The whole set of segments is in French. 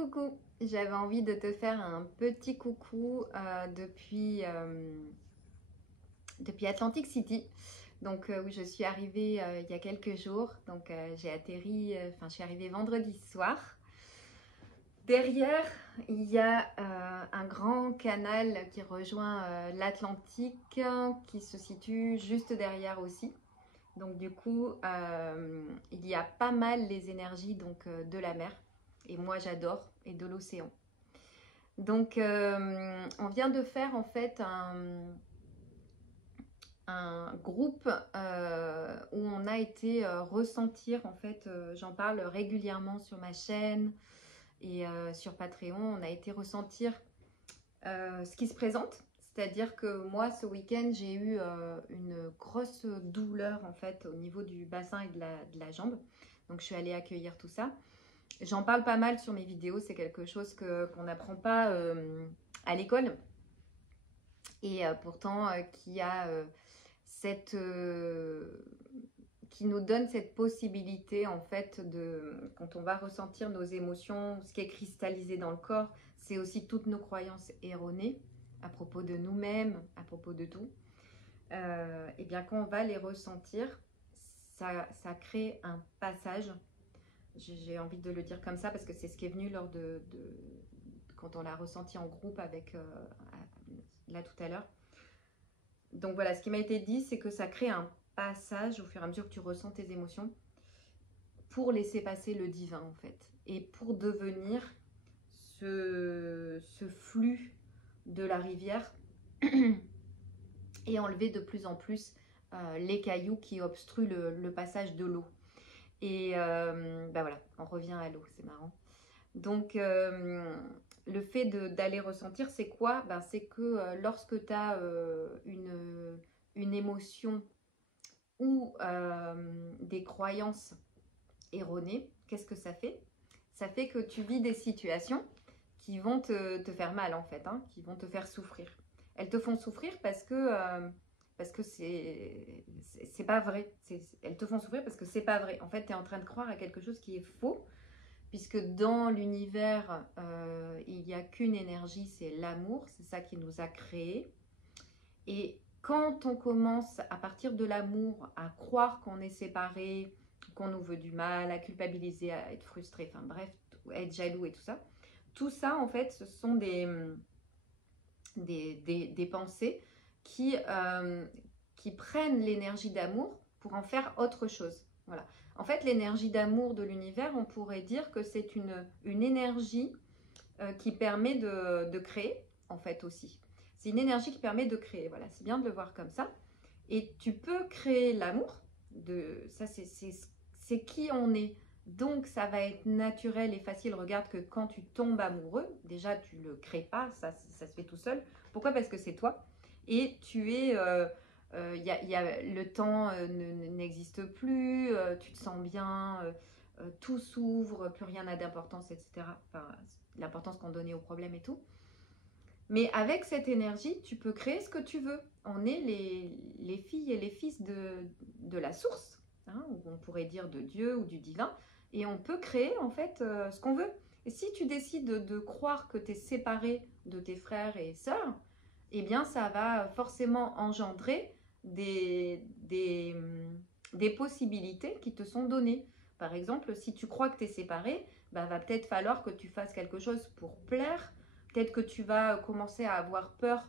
Coucou, j'avais envie de te faire un petit coucou depuis Atlantic City. Donc où je suis arrivée il y a quelques jours. Donc j'ai atterri, je suis arrivée vendredi soir. Derrière, il y a un grand canal qui rejoint l'Atlantique, qui se situe juste derrière aussi. Donc du coup, il y a pas mal les énergies de la mer. Et moi j'adore, et de l'océan. Donc on vient de faire en fait un groupe où on a été ressentir, en fait, j'en parle régulièrement sur ma chaîne et sur Patreon, on a été ressentir ce qui se présente. C'est-à-dire que moi, ce week-end, j'ai eu une grosse douleur en fait au niveau du bassin et de la jambe. Donc je suis allée accueillir tout ça. J'en parle pas mal sur mes vidéos, c'est quelque chose qu'on n'apprend pas à l'école. Et pourtant qui a qui nous donne cette possibilité en fait quand on va ressentir nos émotions, ce qui est cristallisé dans le corps, c'est aussi toutes nos croyances erronées à propos de nous-mêmes, à propos de tout. Et bien quand on va les ressentir, ça crée un passage. J'ai envie de le dire comme ça parce que c'est ce qui est venu lors quand on l'a ressenti en groupe avec là tout à l'heure. Donc voilà, ce qui m'a été dit, c'est que ça crée un passage au fur et à mesure que tu ressens tes émotions pour laisser passer le divin en fait. Et pour devenir ce flux de la rivière et enlever de plus en plus les cailloux qui obstruent le passage de l'eau. Et voilà, on revient à l'eau, c'est marrant. Donc le fait d'aller ressentir, c'est quoi? C'est que lorsque tu as une émotion ou des croyances erronées, qu'est-ce que ça fait? Ça fait que tu vis des situations qui vont te faire mal en fait, hein, qui vont te faire souffrir. Elles te font souffrir parce que c'est pas vrai. Elles te font souffrir parce que c'est pas vrai. En fait, tu es en train de croire à quelque chose qui est faux, puisque dans l'univers, il n'y a qu'une énergie, c'est l'amour, c'est ça qui nous a créés. Et quand on commence à partir de l'amour à croire qu'on est séparés, qu'on nous veut du mal, à culpabiliser, à être frustré, enfin bref, à être jaloux et tout ça en fait, ce sont des pensées qui prennent l'énergie d'amour pour en faire autre chose. Voilà. En fait, l'énergie d'amour de l'univers, on pourrait dire que c'est une énergie qui permet de créer, en fait, aussi. C'est une énergie qui permet de créer. Voilà, c'est bien de le voir comme ça. Et tu peux créer l'amour. Ça, c'est qui on est. Donc, ça va être naturel et facile. Regarde que quand tu tombes amoureux, déjà, tu ne le crées pas. Ça se fait tout seul. Pourquoi? Parce que c'est toi. Et tu es... le temps n'existe plus, tu te sens bien, tout s'ouvre, plus rien n'a d'importance, etc. Enfin, l'importance qu'on donnait au problème et tout. Mais avec cette énergie, tu peux créer ce que tu veux. On est les filles et les fils de la source, hein, ou on pourrait dire de Dieu ou du divin, et on peut créer en fait ce qu'on veut. Et si tu décides de croire que tu es séparé de tes frères et sœurs, eh bien ça va forcément engendrer des possibilités qui te sont données. Par exemple, si tu crois que tu es séparé, va peut-être falloir que tu fasses quelque chose pour plaire. Peut-être que tu vas commencer à avoir peur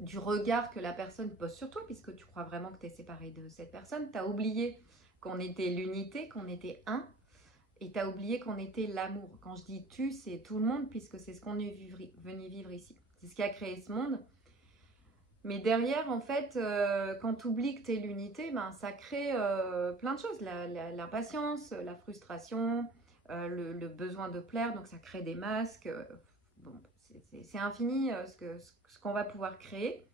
du regard que la personne pose sur toi, puisque tu crois vraiment que tu es séparé de cette personne. Tu as oublié qu'on était l'unité, qu'on était un, et tu as oublié qu'on était l'amour. Quand je dis tu, c'est tout le monde, puisque c'est ce qu'on est venu vivre ici. C'est ce qui a créé ce monde. Mais derrière, en fait, quand tu oublies que tu es l'unité, ça crée plein de choses. L'impatience, la frustration, le besoin de plaire, donc ça crée des masques. Bon, c'est infini ce qu'on va pouvoir créer,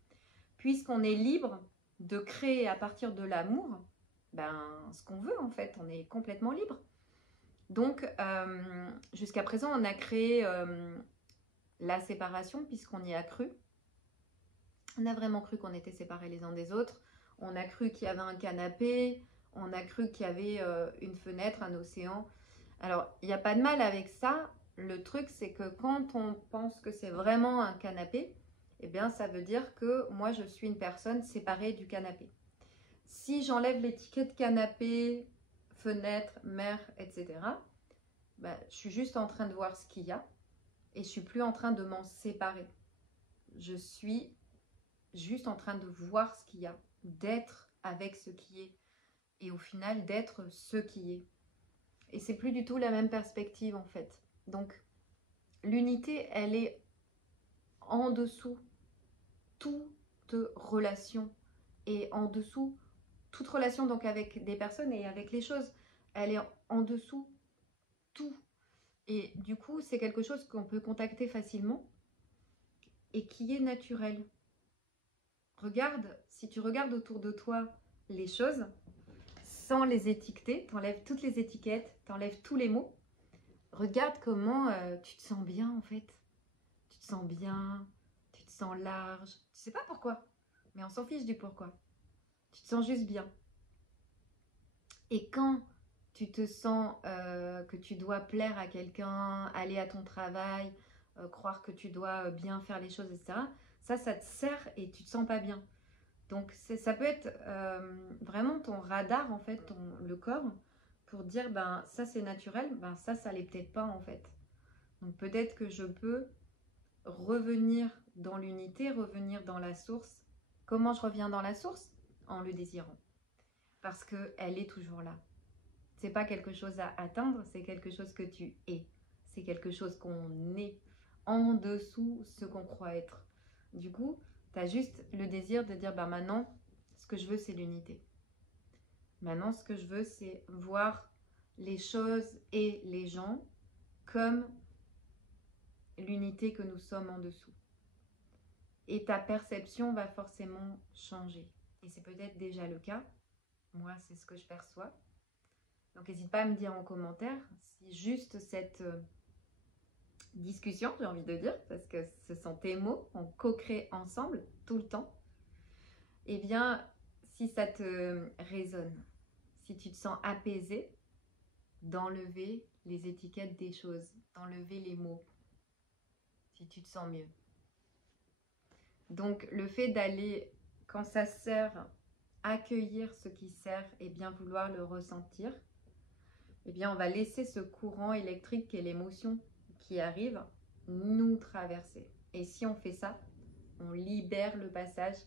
puisqu'on est libre de créer à partir de l'amour ce qu'on veut en fait, on est complètement libre. Donc jusqu'à présent on a créé la séparation puisqu'on y a cru. On a vraiment cru qu'on était séparés les uns des autres, on a cru qu'il y avait un canapé, on a cru qu'il y avait une fenêtre, un océan. Alors, il n'y a pas de mal avec ça. Le truc, c'est que quand on pense que c'est vraiment un canapé, eh bien, ça veut dire que moi, je suis une personne séparée du canapé. Si j'enlève l'étiquette canapé, fenêtre, mer, etc., bah, je suis juste en train de voir ce qu'il y a et je suis plus en train de m'en séparer. Je suis juste en train de voir ce qu'il y a, d'être avec ce qui est et au final d'être ce qui est. Et c'est plus du tout la même perspective en fait. Donc l'unité, elle est en dessous toute relation et en dessous toute relation donc avec des personnes et avec les choses. Elle est en dessous tout. Et du coup, c'est quelque chose qu'on peut contacter facilement et qui est naturel. Regarde, si tu regardes autour de toi les choses, sans les étiqueter, t'enlèves toutes les étiquettes, t'enlèves tous les mots, regarde comment tu te sens bien en fait. Tu te sens bien, tu te sens large. Tu sais pas pourquoi, mais on s'en fiche du pourquoi. Tu te sens juste bien. Et quand tu te sens que tu dois plaire à quelqu'un, aller à ton travail, croire que tu dois bien faire les choses, etc., ça te sert et tu te sens pas bien. Donc ça peut être vraiment ton radar, en fait, le corps, pour dire, ben ça c'est naturel, ben ça l'est peut-être pas en fait. Donc peut-être que je peux revenir dans l'unité, revenir dans la source. Comment je reviens dans la source? En le désirant. Parce qu'elle est toujours là. C'est pas quelque chose à atteindre, c'est quelque chose que tu es. C'est quelque chose qu'on est en dessous ce qu'on croit être. Du coup, tu as juste le désir de dire, bah maintenant, ce que je veux, c'est l'unité. Maintenant, ce que je veux, c'est voir les choses et les gens comme l'unité que nous sommes en dessous. Et ta perception va forcément changer. Et c'est peut-être déjà le cas. Moi, c'est ce que je perçois. Donc, n'hésite pas à me dire en commentaire si juste cette discussion, j'ai envie de dire, parce que ce sont tes mots, on co-crée ensemble tout le temps. Eh bien, si ça te résonne, si tu te sens apaisé, d'enlever les étiquettes des choses, d'enlever les mots, si tu te sens mieux. Donc, le fait d'aller, quand ça sert, accueillir ce qui sert et bien vouloir le ressentir, eh bien, on va laisser ce courant électrique et l'émotion qui arrive nous traverser. Et si on fait ça, on libère le passage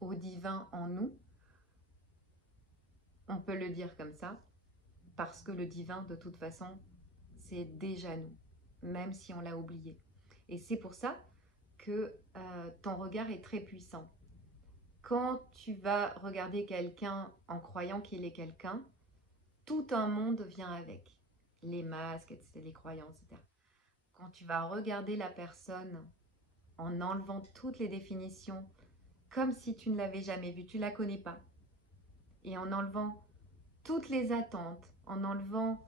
au divin en nous. On peut le dire comme ça, parce que le divin, de toute façon, c'est déjà nous, même si on l'a oublié. Et c'est pour ça que ton regard est très puissant. Quand tu vas regarder quelqu'un en croyant qu'il est quelqu'un, tout un monde vient avec. Les masques, etc., les croyances, etc. Quand tu vas regarder la personne en enlevant toutes les définitions, comme si tu ne l'avais jamais vue, tu ne la connais pas, et en enlevant toutes les attentes, en enlevant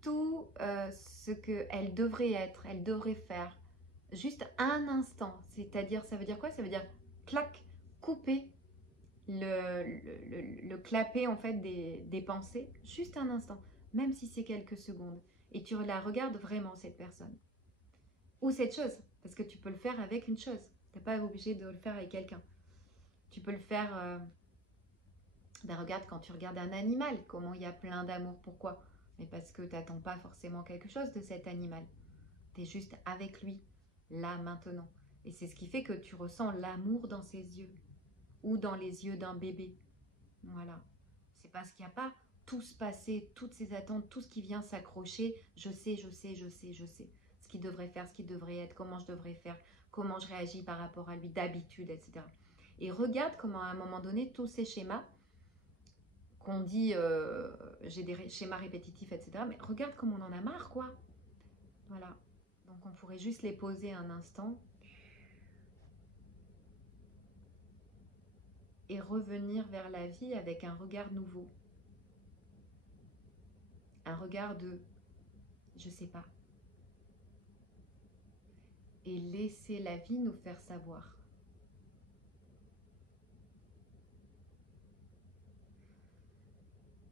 tout ce qu'elle devrait être, elle devrait faire, juste un instant, c'est-à-dire, ça veut dire quoi? Ça veut dire, clac, couper le clapet en fait des pensées, juste un instant, même si c'est quelques secondes, et tu la regardes vraiment cette personne, ou cette chose, parce que tu peux le faire avec une chose, tu n'es pas obligé de le faire avec quelqu'un. Tu peux le faire, ben regarde quand tu regardes un animal, comment il y a plein d'amour, pourquoi? Mais parce que tu n'attends pas forcément quelque chose de cet animal. Tu es juste avec lui, là, maintenant. Et c'est ce qui fait que tu ressens l'amour dans ses yeux, ou dans les yeux d'un bébé. Voilà. C'est parce qu'il n'y a pas tout ce passé, toutes ces attentes, tout ce qui vient s'accrocher. Je sais. Ce qu'il devrait faire, ce qu'il devrait être, comment je devrais faire, comment je réagis par rapport à lui, d'habitude, etc. Et regarde comment à un moment donné, tous ces schémas, qu'on dit j'ai des schémas répétitifs, etc. Mais regarde comme on en a marre, quoi. Voilà. Donc on pourrait juste les poser un instant et revenir vers la vie avec un regard nouveau. Un regard de je sais pas. Et laisser la vie nous faire savoir.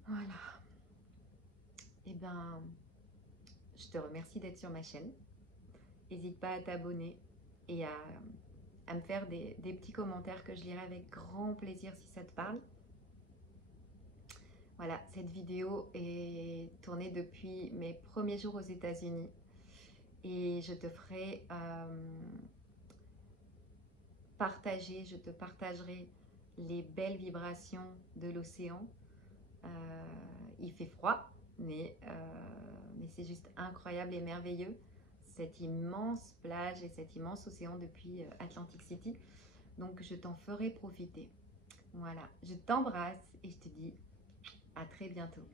Voilà. eh ben, je te remercie d'être sur ma chaîne. N'hésite pas à t'abonner et à me faire des petits commentaires que je lirai avec grand plaisir si ça te parle. Voilà, cette vidéo est tournée depuis mes premiers jours aux États-Unis et je te ferai je te partagerai les belles vibrations de l'océan. Il fait froid, mais c'est juste incroyable et merveilleux. Cette immense plage et cet immense océan depuis Atlantic City. Donc, je t'en ferai profiter. Voilà, je t'embrasse et je te dis à très bientôt.